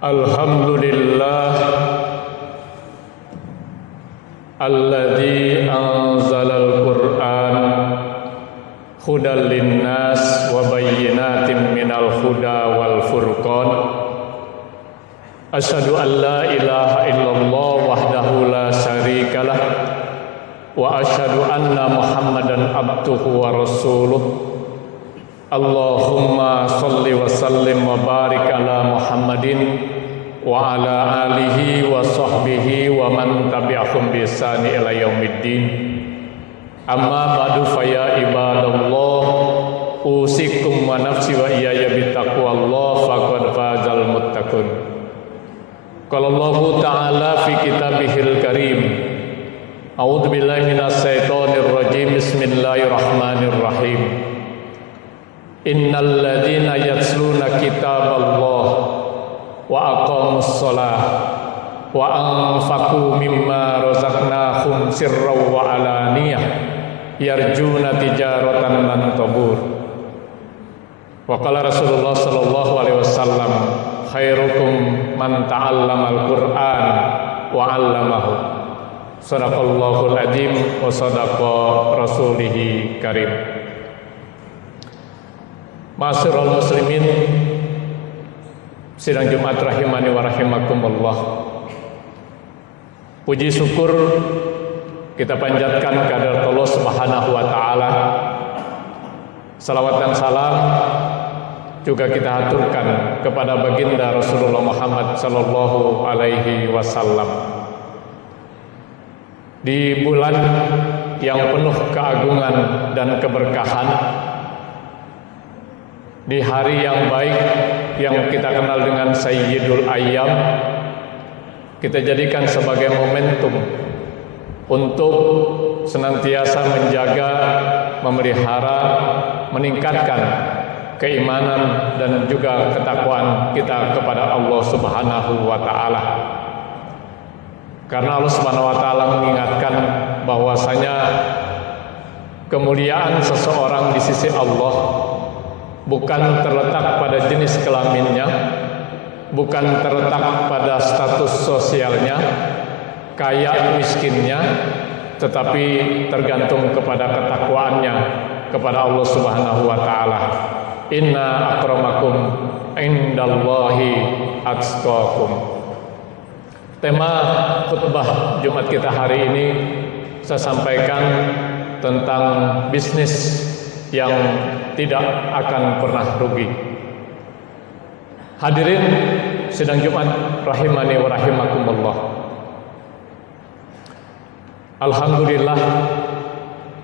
Alhamdulillah alladzi anzalal Qur'an hudan linnas wa bayyinatin minal huda wal furqan. Asyhadu an la ilaha illallah wahdahu la syarikalah wa asyhadu anna Muhammadan abduhu wa rasuluh. Allahumma salli wa sallim wa barik ala Muhammadin wa ala alihi wa sahbihi wa man tabi'ahum bi ihsani ila yaumiddin. Amma ba'du fa ya ibadallah, usikum wa nafsi wa iyaya bittaqwallah faqad fazal muttaqun. Qala Allah ta'ala fi kitabihil karim, a'udzu billahi minas syaitonir rajim, bismillahirrahmanirrahim. Innal ladzina yatsluna kitaballah wa aqamus shalah wa anfaqu mimma razaqnahum sirran wa alaniyah yarjuna tijaratan lan tabur. Wa qala Rasulullah sallallahu alaihi wasallam, khairukum man ta'allamal Qur'an wa 'allamahu. Shadaqallahul adzim wa shadaqa rasulihil karim. Ma'asyiral muslimin, sidang Jumat rahimani wa rahimakumullah. Puji syukur kita panjatkan kehadirat Allah Subhanahu wa taala. Salawat dan salam juga kita haturkan kepada baginda Rasulullah Muhammad sallallahu alaihi wasallam. Di bulan yang penuh keagungan dan keberkahan, di hari yang baik yang kita kenal dengan Sayyidul Ayyam, kita jadikan sebagai momentum untuk senantiasa menjaga, memelihara, meningkatkan keimanan dan juga ketakwaan kita kepada Allah Subhanahu wa taala. Karena Allah Subhanahu wa taala mengingatkan bahwasanya kemuliaan seseorang di sisi Allah bukan terletak pada jenis kelaminnya, bukan terletak pada status sosialnya, kaya miskinnya, tetapi tergantung kepada ketakwaannya kepada Allah Subhanahu wa taala. Inna akramakum indallahi atqakum. Tema khutbah Jumat kita hari ini saya sampaikan tentang bisnis yang tidak akan pernah rugi. Hadirin sidang Jumat rahimani wa rahimakumullah. Alhamdulillah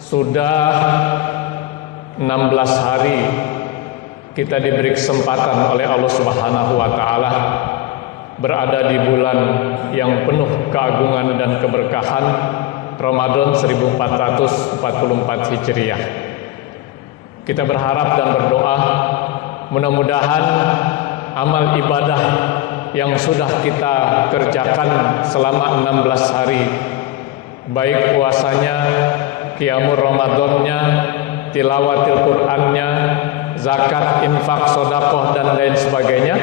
sudah 16 hari kita diberi kesempatan oleh Allah Subhanahu wa taala berada di bulan yang penuh keagungan dan keberkahan Ramadan 1444 Hijriah. Kita berharap dan berdoa mudah-mudahan amal ibadah yang sudah kita kerjakan selama 16 hari, baik puasanya, qiyamul Ramadannya, tilawatil Qur'annya, zakat, infak, sedekah dan lain sebagainya,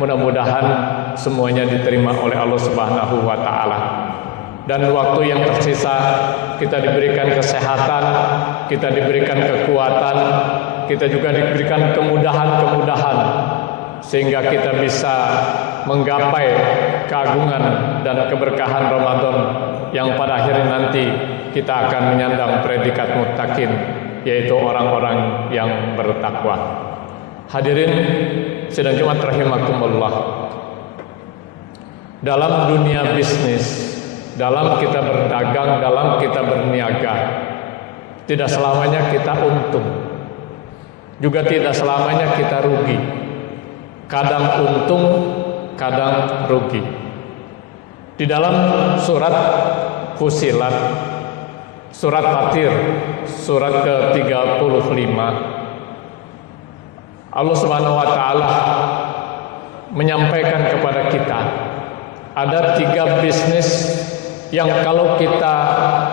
mudah-mudahan semuanya diterima oleh Allah Subhanahu wa taala. Dan waktu yang tersisa kita diberikan kesehatan, kita diberikan kekuatan, kita juga diberikan kemudahan-kemudahan sehingga kita bisa menggapai keagungan dan keberkahan Ramadan yang pada akhirnya nanti kita akan menyandang predikat muttaqin, yaitu orang-orang yang bertakwa. Hadirin sidang Jumat rahimakumullah. Dalam dunia bisnis, dalam kita berdagang, dalam kita berniaga, tidak selamanya kita untung, juga tidak selamanya kita rugi. Kadang untung, kadang rugi. Di dalam surat Fussilat, surat Fatir, surat ke-35, Allah Subhanahu wa taala menyampaikan kepada kita ada 3 bisnis yang kalau kita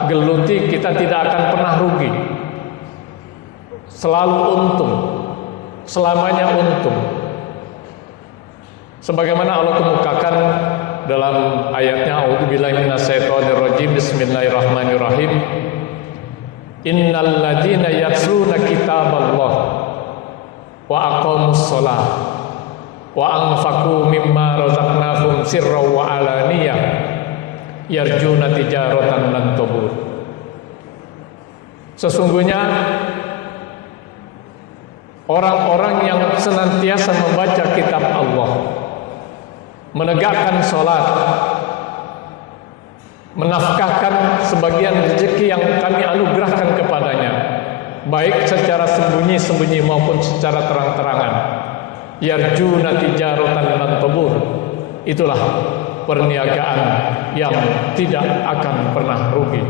geluti kita tidak akan pernah rugi. Selalu untung, selamanya untung. Sebagaimana Allah kemukakan dalam ayatnya, A'udzubillahi minasyaitonirrajim, Bismillahirrahmanirrahim. Innal ladzina yatluna kitaballah wa aqamus shalah wa anfaqu mimma razaqnahum sirran wa alaniyah yarjuna tijaratan lan tabur. Sesungguhnya orang-orang yang senantiasa membaca kitab Allah, menegakkan sholat, menafkahkan sebagian rezeki yang kami anugerahkan kepadanya, baik secara sembunyi-sembunyi maupun secara terang-terangan, yarjuna tijaratan lan tabur, itulah perniagaan yang tidak akan pernah rugi,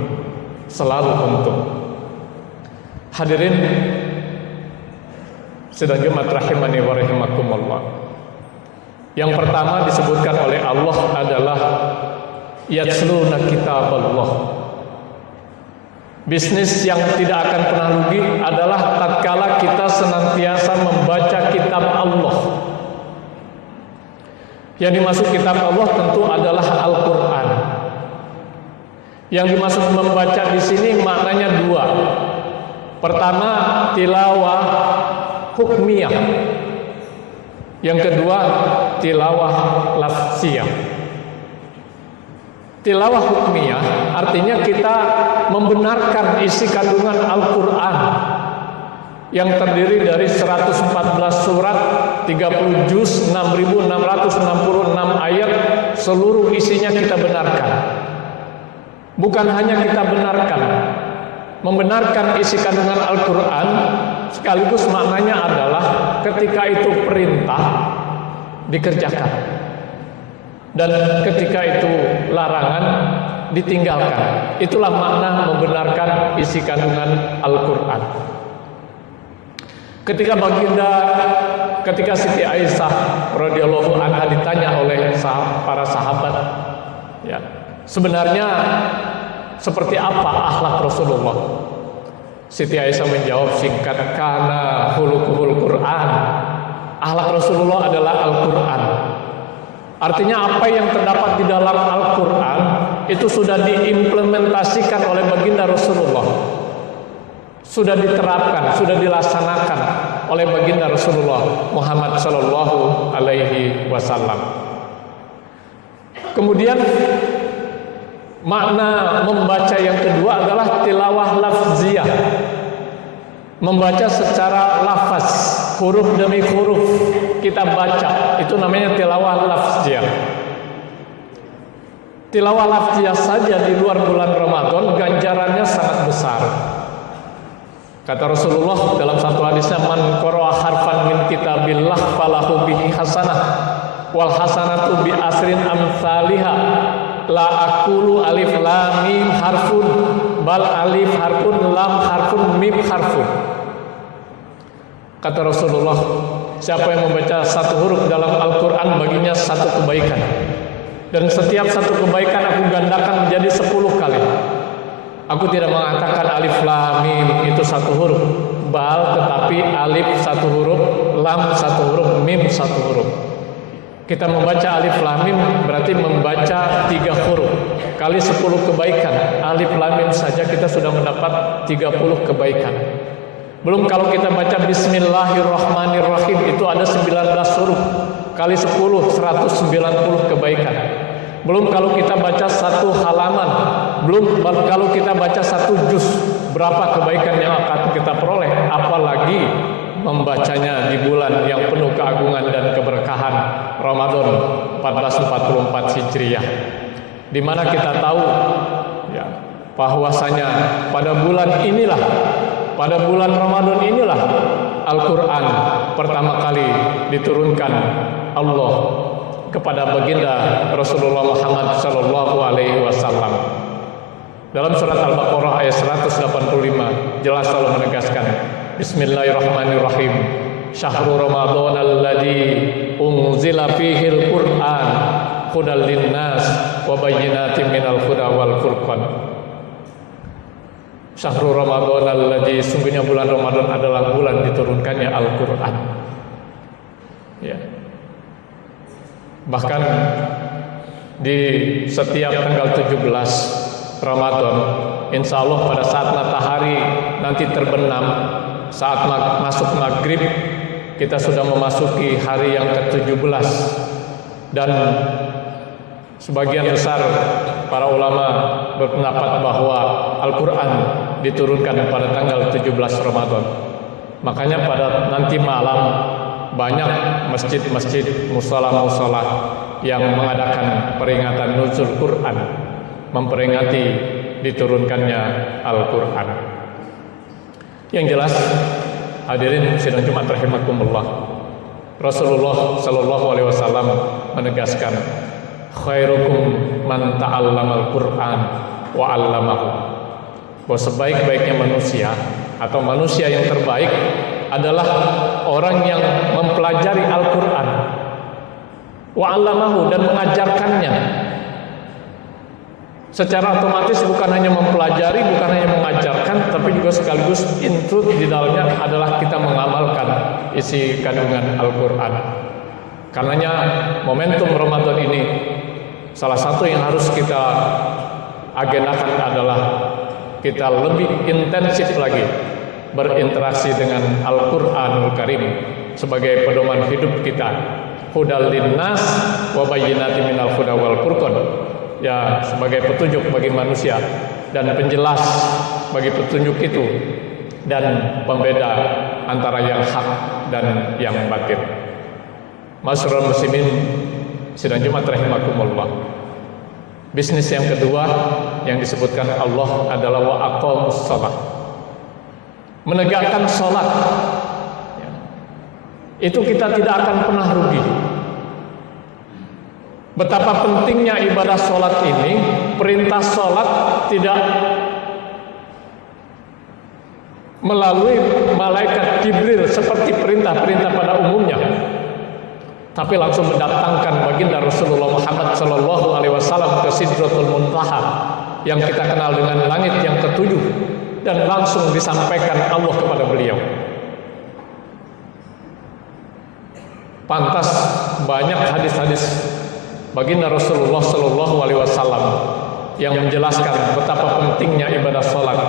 selalu untung. Hadirin sedang jemaat rahimani wa rahimakumullah. Yang pertama disebutkan oleh Allah adalah yatsluna kitaballah. Bisnis yang tidak akan pernah rugi adalah tatkala kita senantiasa membaca kitab Allah. Yang dimaksud kitab Allah tentu adalah Al-Qur'an. Yang dimaksud membaca di sini maknanya dua. Pertama, tilawah hukmiyah. Yang kedua, tilawah lafziyah. Tilawah hukmiyah artinya kita membenarkan isi kandungan Al-Qur'an yang terdiri dari 114 surat, 30 juz, 6.666 ayat, seluruh isinya kita benarkan. Bukan hanya kita benarkan, membenarkan isi kandungan Al-Qur'an sekaligus maknanya adalah ketika itu perintah dikerjakan dan ketika itu larangan ditinggalkan. Itulah makna membenarkan isi kandungan Al-Qur'an. Ketika Siti Aisyah radhiyallahu anha ditanya oleh para sahabat, ya, sebenarnya seperti apa akhlak Rasulullah? Siti Aisyah menjawab singkat, kana khuluquhul Qur'an. Akhlak Rasulullah adalah Al-Qur'an. Artinya apa yang terdapat di dalam Al-Qur'an itu sudah diimplementasikan oleh baginda Rasulullah. Sudah diterapkan, sudah dilaksanakan oleh baginda Rasulullah Muhammad sallallahu alaihi wasallam. Kemudian makna membaca yang kedua adalah tilawah lafziyah. Membaca secara lafaz, huruf demi huruf kita baca, itu namanya tilawah lafziyah. Tilawah lafziyah saja di luar bulan Ramadan ganjarannya sangat besar. Kata Rasulullah dalam satu hadisnya, man qara'a harfan min kitabillah falahu bihi hasanah wal hasanatu bi asrin amsalihha. La aqulu alif lam mim harfun bal alif harfun lam harfun mim harfun. Kata Rasulullah, siapa yang membaca satu huruf dalam Al-Qur'an baginya satu kebaikan, dan setiap satu kebaikan aku gandakan menjadi 10 kali. Aku tidak mengatakan alif lam mim itu satu huruf, bal tetapi alif satu huruf, lam satu huruf, mim satu huruf. Kita membaca alif lam mim berarti membaca 3 huruf kali 10 kebaikan. Alif lam mim saja kita sudah mendapat 30 kebaikan. Belum kalau kita baca bismillahirrahmanirrahim, itu ada 19 huruf kali 10, 190 kebaikan. Belum kalau kita baca satu halaman, belum kalau kita baca satu juz, berapa kebaikan yang akan kita peroleh, apalagi membacanya di bulan yang penuh keagungan dan keberkahan Ramadan 1444 Hijriah, di mana kita tahu ya, bahwasanya pada bulan inilah, pada bulan Ramadan inilah Al-Qur'an pertama kali diturunkan Allah kepada baginda Rasulullah Muhammad sallallahu alaihi wasallam. Dalam surat Al-Baqarah ayat 185 jelas Allah menegaskan, Bismillahirrahmanirrahim. Syahrul Ramadan alladzi unzila fihil Qur'an hudal linnas wa bayyinatin minal huda wal furqan. Syahrul Ramadan alladzi, sungguhnya bulan Ramadan adalah bulan diturunkannya Al-Qur'an. Ya. Bahkan di setiap tanggal 17 Ramadan, insya Allah pada saat matahari nanti terbenam, saat masuk maghrib, kita sudah memasuki hari yang ke-17. Dan sebagian besar para ulama berpendapat bahwa Al-Quran diturunkan pada tanggal 17 Ramadan. Makanya pada nanti malam banyak masjid-masjid, musola-musola yang mengadakan peringatan nuzul Quran, memperingati diturunkannya Al-Quran. Yang jelas, hadirin sidang Jumat rahimakumullah, Rasulullah sallallahu alaihi wasallam menegaskan, khairukum man ta'allamal Qur'an wa 'allamahu. Bahwa sebaik-baiknya manusia atau manusia yang terbaik adalah orang yang mempelajari Al-Qur'an wa 'allamahu, dan mengajarkannya. Secara otomatis bukan hanya mempelajari, bukan hanya mengajarkan, tapi juga sekaligus intrude di dalamnya adalah kita mengamalkan isi kandungan Al-Quran. Karenanya momentum Ramadan ini salah satu yang harus kita agendakan adalah kita lebih intensif lagi berinteraksi dengan Al-Quranul Karim sebagai pedoman hidup kita. Hudal linnas wa bayyinatin minal huda wal furqan, ya, sebagai petunjuk bagi manusia dan penjelas bagi petunjuk itu, dan pembeda antara yang hak dan yang batil. Masyarul muslimin sidang Jumat rahimakumullah. Bisnis yang kedua yang disebutkan Allah adalah wa aqamus shalah, menegakkan sholat. Itu kita tidak akan pernah rugi. Betapa pentingnya ibadah sholat ini. Perintah sholat tidak melalui malaikat Jibril seperti perintah-perintah pada umumnya, tapi langsung mendatangkan baginda Rasulullah Muhammad sallallahu alaihi wasallam ke Sidratul Muntaha yang kita kenal dengan langit yang ketujuh, dan langsung disampaikan Allah kepada beliau. Pantas banyak hadis-hadis baginda Rasulullah sallallahu alaihi wasallam yang menjelaskan betapa pentingnya ibadah salat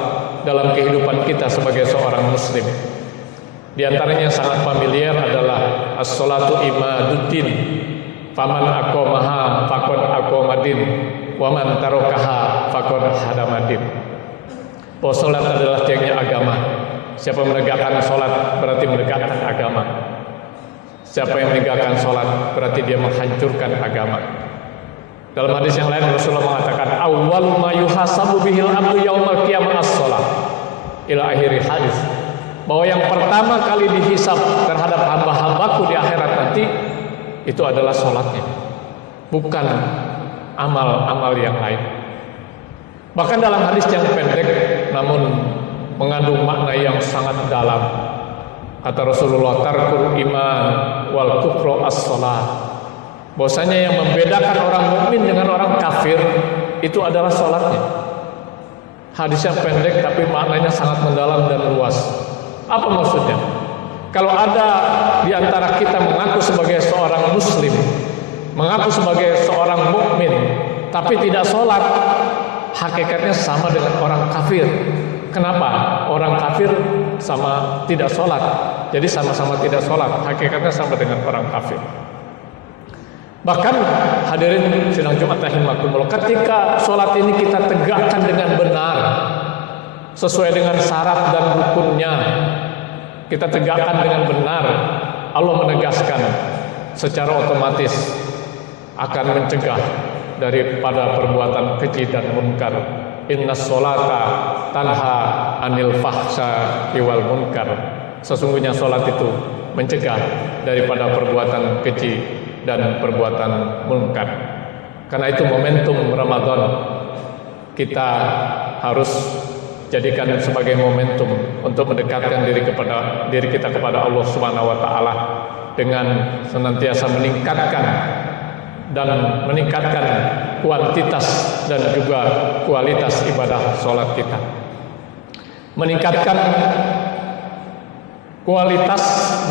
dalam kehidupan kita sebagai seorang muslim. Di antaranya yang sangat familiar adalah as-salatu imaduddin, faman aqamaha faqad aqamadin, wa man tarakaha faqad hadamadin. Bahwa salat adalah tiangnya agama. Siapa menegakkan salat berarti menegakkan agama. Siapa yang meninggalkan sholat berarti dia menghancurkan agama. Dalam hadis yang lain Rasulullah mengatakan, awwalu ma yuhasabu bihil abdu yaumal qiyamah as-shalah, ila akhir hadis. Bahwa yang pertama kali dihisab terhadap hamba-hambaku di akhirat nanti itu adalah sholatnya, bukan amal-amal yang lain. Bahkan dalam hadis yang pendek namun mengandung makna yang sangat dalam, kata Rasulullah, tarkul iman wal kufru as-shalah. Bahwasanya yang membedakan orang mukmin dengan orang kafir itu adalah salatnya. Hadisnya pendek tapi maknanya sangat mendalam dan luas. Apa maksudnya? Kalau ada di antara kita mengaku sebagai seorang muslim, mengaku sebagai seorang mukmin, tapi tidak sholat, hakikatnya sama dengan orang kafir. Kenapa? Orang kafir sama tidak sholat, jadi sama-sama tidak sholat, hakikatnya sama dengan orang kafir. Bahkan hadirin sidang Jumat rahimakumullah, ketika sholat ini kita tegakkan dengan benar sesuai dengan syarat dan rukunnya, kita tegakkan dengan benar, Allah menegaskan secara otomatis akan mencegah daripada perbuatan keji dan munkar. Innas sholata tanha anil fahsya wal munkar. Sesungguhnya sholat itu mencegah daripada perbuatan keji dan perbuatan munkar. Karena itu momentum Ramadan kita harus jadikan sebagai momentum untuk mendekatkan diri kita kepada Allah Subhanahu wa taala dengan senantiasa meningkatkan kuantitas dan juga kualitas ibadah sholat kita, meningkatkan kualitas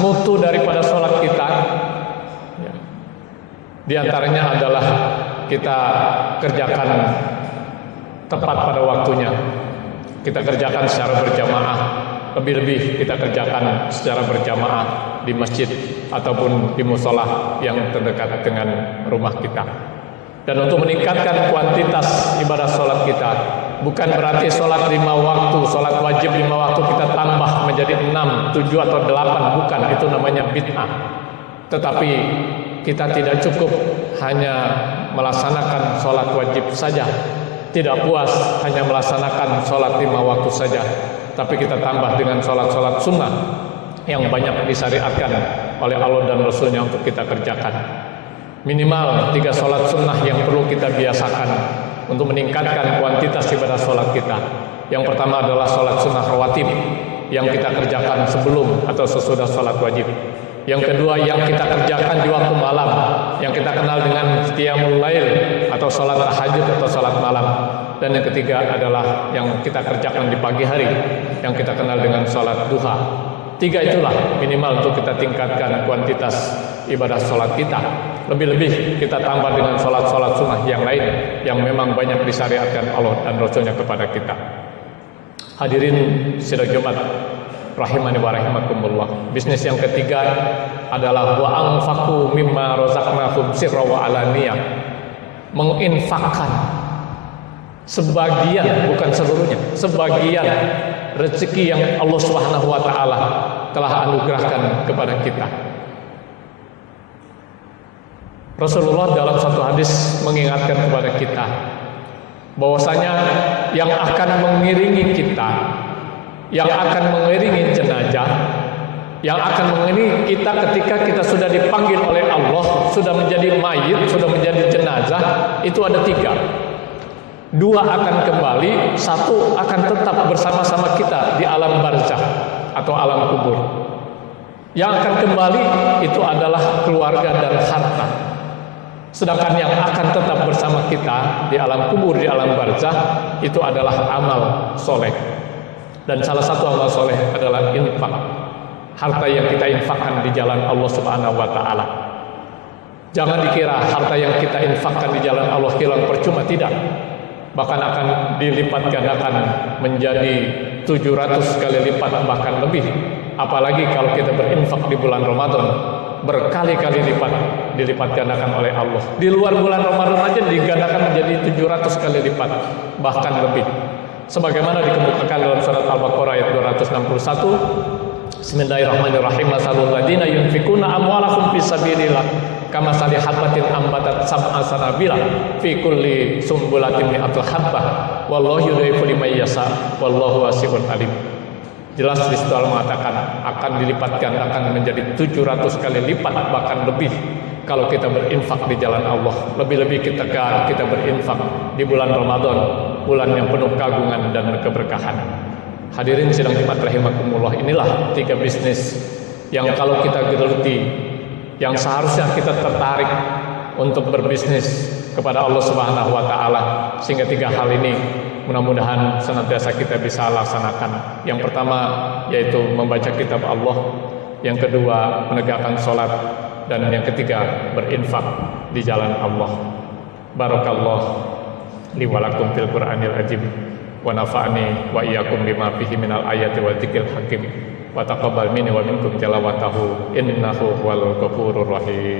mutu daripada sholat kita, Di antaranya adalah kita kerjakan tepat pada waktunya. Kita kerjakan secara berjamaah. Lebih-lebih kita kerjakan secara berjamaah di masjid ataupun di musola yang terdekat dengan rumah kita. Dan untuk meningkatkan kuantitas ibadah sholat kita, bukan berarti sholat 5 waktu, sholat wajib 5 waktu kita tambah menjadi 6, 7 atau 8, bukan, itu namanya bid'ah. Tetapi kita tidak cukup hanya melaksanakan sholat wajib saja, tidak puas hanya melaksanakan sholat 5 waktu saja, tapi kita tambah dengan sholat-sholat sunnah yang banyak disyariatkan oleh Allah dan Rasulnya untuk kita kerjakan. Minimal 3 sholat sunnah yang perlu kita biasakan untuk meningkatkan kuantitas ibadah sholat kita. Yang pertama adalah sholat sunnah rawatib yang kita kerjakan sebelum atau sesudah sholat wajib. Yang kedua yang kita kerjakan di waktu malam, yang kita kenal dengan qiyamul lail atau sholat tahajud atau sholat malam. Dan yang ketiga adalah yang kita kerjakan di pagi hari, yang kita kenal dengan sholat duha. 3 itulah minimal untuk kita tingkatkan kuantitas ibadah sholat kita. Lebih-lebih kita tambah dengan sholat-sholat sunnah yang lain yang memang banyak disyariatkan Allah dan Rasulnya kepada kita. Hadirin sidang Jumat rahimani wa rahimakumullah. Bisnis yang ketiga adalah wa anfaqu mimma razaqnahum sirra wa alaniyah. Menginfakkan sebagian, bukan seluruhnya, sebagian rezeki yang Allah Subhanahu wa taala telah anugerahkan kepada kita. Rasulullah dalam satu hadis mengingatkan kepada kita bahwasanya yang akan mengiringi kita, yang akan mengiringi jenazah, yang akan mengiringi kita ketika kita sudah dipanggil oleh Allah, sudah menjadi mayit, sudah menjadi jenazah, itu ada 3. 2 akan kembali, 1 akan tetap bersama-sama kita di alam barzakh atau alam kubur. Yang akan kembali itu adalah keluarga dan harta. Sedangkan yang akan tetap bersama kita di alam kubur, di alam barzakh, itu adalah amal soleh. Dan salah satu amal soleh adalah infak, harta yang kita infakkan di jalan Allah Subhanahu wa taala. Jangan dikira harta yang kita infakkan di jalan Allah hilang percuma, tidak. Bahkan akan dilipat gandakan menjadi 700 kali lipat, bahkan lebih. Apalagi kalau kita berinfak di bulan Ramadan, berkali-kali lipat dilipat gandakan oleh Allah. Di luar bulan Ramadan aja digandakan menjadi 700 kali lipat, bahkan lebih. Sebagaimana dikemukakan dalam surat Al-Baqarah ayat 261, Bismillahirrahmanirrahim. Masalul ladina yunfikuna amwalakum fisabilillah kamasali habbatin ambatat sab'a sanabila fi kulli sumbulatin mi'atul habbah wallahu yudhifu liman yasha wallahu wasi'un alim. Jelas di situ Allah mengatakan akan dilipatkan, akan menjadi 700 kali lipat, bahkan lebih kalau kita berinfak di jalan Allah. Lebih-lebih kita berinfak di bulan Ramadan, bulan yang penuh keagungan dan keberkahan. Hadirin sidang Jumat rahimakumullah, inilah 3 bisnis yang kalau kita geluti, yang seharusnya kita tertarik untuk berbisnis kepada Allah Subhanahu wa taala, sehingga 3 hal ini mudah-mudahan senantiasa kita bisa laksanakan. Yang pertama yaitu membaca kitab Allah, yang kedua menegakkan sholat, dan yang ketiga berinfak di jalan Allah. Barakallah li wa lakum fil Qur'anil azim wa nafa'ani wa iyyakum bima fihi minal ayati wa dzikril hakim wa taqabbal minni wa minkum tilawatahu innahu huwal ghafurur rahim.